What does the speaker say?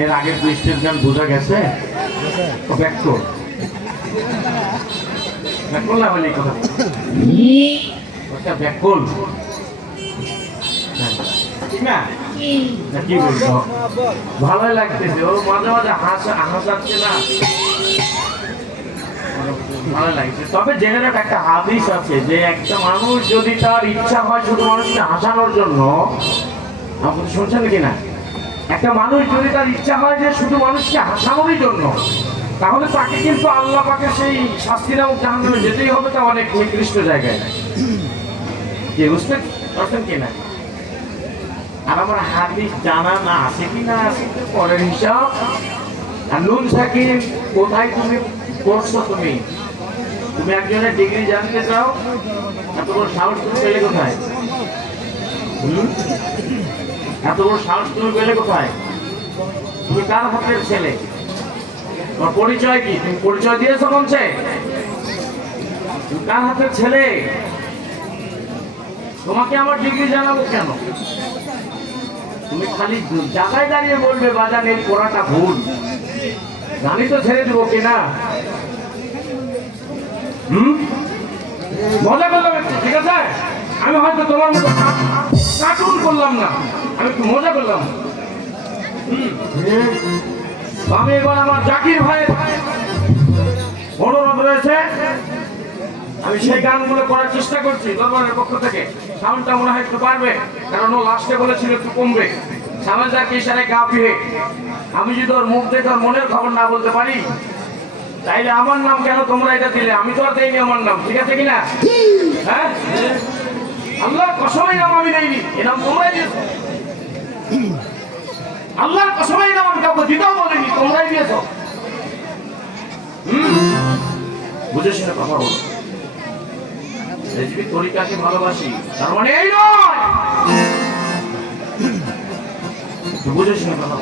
এর আগের বৃষ্টির গান বোঝা গেছে ব্যাকল ব্যাকল না বলি কথা ব্যাকল কি বলবো ভালোই লাগতেছে ও মাঝে মাঝে হাসাচ্ছে না ভালো লাগছে। তবে জেনে রাখ একটা হাদিস আছে যে একটা মানুষ যদি তার ইচ্ছা হয় শুধু মানুষকে হাসানোর জন্য, আপনি শুনছেন কিনা, একটা মানুষ যদি তার ইচ্ছা হয় যে শুধু মানুষকে হাসানোরই জন্য, তাহলে তাকে কিন্তু আল্লাহ পাকে সেই শাস্তি নামক জাহান্নামে যেতেই হবে, তা অনেক নিকৃষ্ট জায়গায় যে বুঝতে পারছেন কিনা। আর আমার হাদিস জানা না আছে কিনা আছে পরের হিসাব। আর নুন সাকিব কোথায় তুমি পড়ছো, তুমি একজনের ডিগ্রি জানতে চাও, এত বড় সাহস তুমি পেলে কোথায়? এত বড় সাহস তুমি পেলে কোথায়? তুমি কার হাতের ছেলে? তোমার পরিচয় কি? তুমি পরিচয় দিয়েছো মঞ্চে? তুমি কার হাতের ছেলে? তোমাকে আমার ডিগ্রি জানাবো কেন? তুমি খালি জায়গায় দাঁড়িয়ে বলবে বাজান এই পড়াটা ভুল, জানি তো ছেড়ে দেবো কিনা। মজা করলাম একটু, ঠিক আছে? আমি হয়তো তোমার মতো কার্টুন করলাম না, আমি একটু মজা করলাম। আমি এবার আমার জাকির ভাইয়ের অনুরোধ রয়েছে, আমি সেই গানগুলো করার চেষ্টা করছি দরবারের পক্ষ থেকে। সাউন্ডটা মনে হয় একটু পারবে, কারণ ও লাস্টে বলেছিল একটু কমবে। সামাজাকে ইশারায় গা পিহে আমি যদি ওর মুখ দেখে ওর মনের খবর না বলতে পারি, তাইলে আমার নাম কেন তোমরা এটা দিলে? আমি তো আর দেইনি আমার নাম, ঠিক আছে কিনা? হ্যাঁ, আল্লাহর কসমই নাম আমি দেইনি, এ নাম তোমরাই দিয়েছো। আল্লাহর কসমই নাম আমি কাউকে দিতেও বলিনি, তোমরাই দিয়েছো। বুঝেছি না কথা বলো। রেজবি তরিকাকে ভালোবাসি তার মানে এই নয়, বুঝেছি না কথা।